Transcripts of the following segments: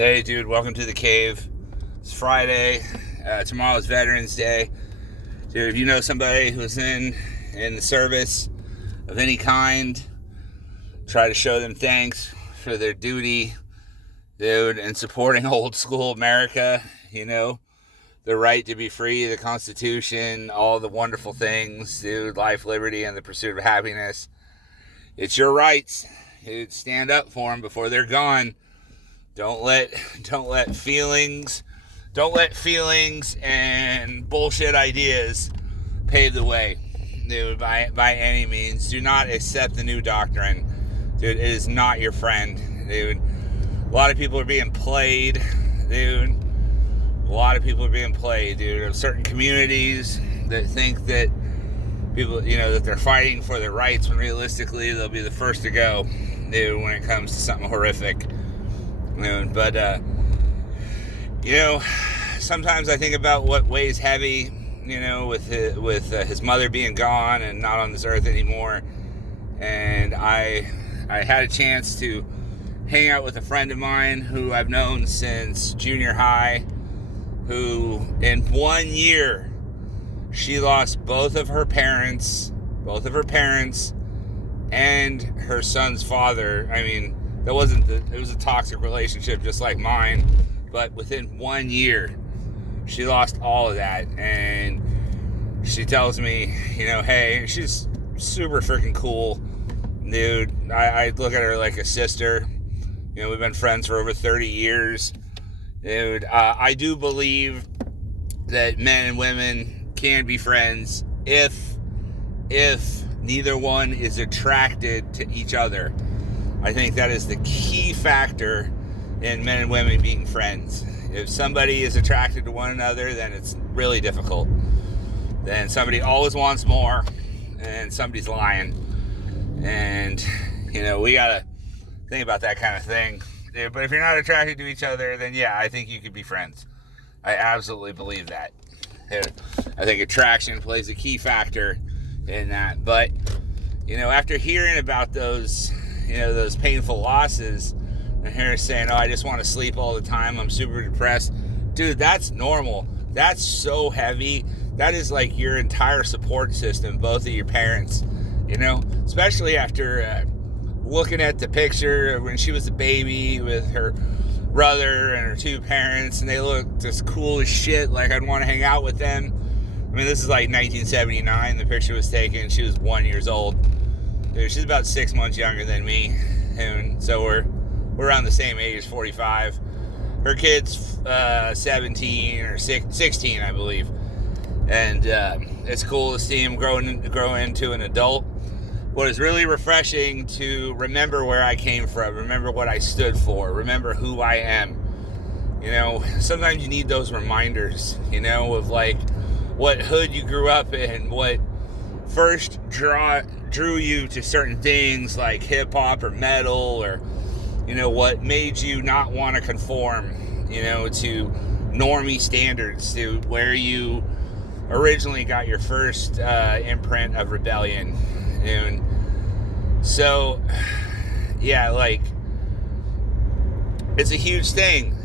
Hey, dude, welcome to the cave. It's Friday. Tomorrow's Veterans Day. Dude, if you know somebody who's in the service of any kind, try to show them thanks for their duty, dude, and supporting old school America, the right to be free, the Constitution, all the wonderful things, dude, life, liberty, and the pursuit of happiness. It's your rights. Dude, stand up for them before they're gone. Don't let feelings and bullshit ideas pave the way, dude, by any means. Do not accept the new doctrine, dude. It is not your friend, dude. A lot of people are being played, dude. Of certain communities that think that people, that they're fighting for their rights, when realistically they'll be the first to go, dude, when it comes to something horrific. But sometimes I think about what weighs heavy, with his mother being gone and not on this earth anymore. And I had a chance to hang out with a friend of mine who I've known since junior high, who in 1 year she lost both of her parents and her son's father. I mean, it was a toxic relationship just like mine, but within 1 year she lost all of that. And she tells me, hey, she's super freaking cool, dude. I look at her like a sister. We've been friends for over 30 years, dude. I do believe that men and women can be friends if neither one is attracted to each other. I think that is the key factor in men and women being friends. If somebody is attracted to one another, then it's really difficult. Then somebody always wants more, and somebody's lying. And, we gotta think about that kind of thing. But if you're not attracted to each other, then yeah, I think you could be friends. I absolutely believe that. I think attraction plays a key factor in that. But, after hearing about those painful losses, and her saying, I just want to sleep all the time, I'm super depressed. Dude, that's normal. That's so heavy. That is like your entire support system, both of your parents, especially after looking at the picture when she was a baby with her brother and her two parents, and they looked just cool as shit. Like, I'd want to hang out with them. I mean, this is like 1979. The picture was taken. She was 1 year old. Dude, she's about 6 months younger than me, and so we're around the same age, 45. Her kid's 17 or 16, I believe, and it's cool to see him grow into an adult. What is really refreshing to remember where I came from, remember what I stood for, remember who I am. Sometimes you need those reminders, of like what hood you grew up in, what first drew you to certain things like hip-hop or metal, or what made you not want to conform to normie standards, to where you originally got your first imprint of rebellion. And so yeah, like, it's a huge thing.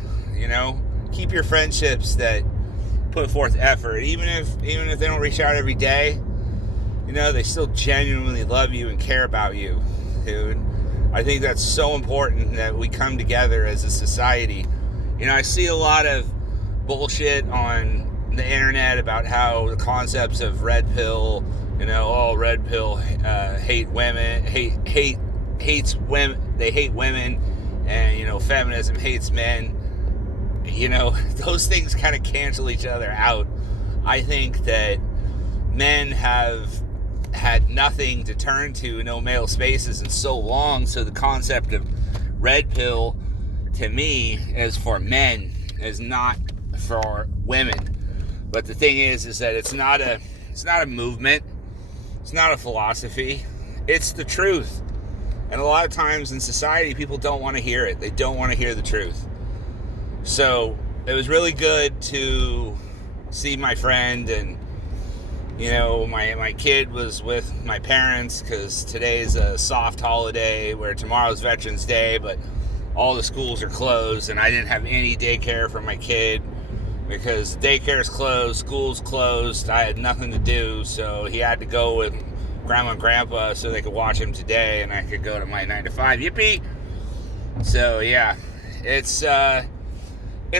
Keep your friendships that put forth effort, even if they don't reach out every day. They still genuinely love you and care about you, dude. I think that's so important that we come together as a society. I see a lot of bullshit on the internet about how the concepts of red pill, red pill hate women, hates women, they hate women, and feminism hates men. Those things kind of cancel each other out. I think that men have had nothing to turn to, no male spaces in so long, so the concept of red pill to me is for men, is not for women. But the thing is that it's not a movement, it's not a philosophy, it's the truth. And a lot of times in society, people don't want to hear it. They don't want to hear the truth. So it was really good to see my friend, and my kid was with my parents because today's a soft holiday where tomorrow's Veterans Day, but all the schools are closed, and I didn't have any daycare for my kid because daycare's closed, school's closed. I had nothing to do, so he had to go with grandma and grandpa so they could watch him today, and I could go to my 9 to 5. Yippee! So yeah, it's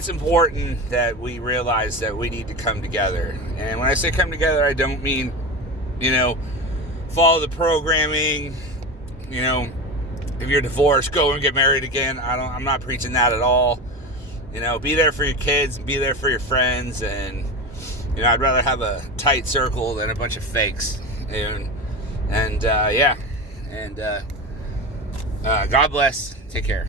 important that we realize that we need to come together. And when I say come together, I don't mean, follow the programming, if you're divorced, go and get married again. I'm not preaching that at all. Be there for your kids and be there for your friends. And, I'd rather have a tight circle than a bunch of fakes. And God bless. Take care.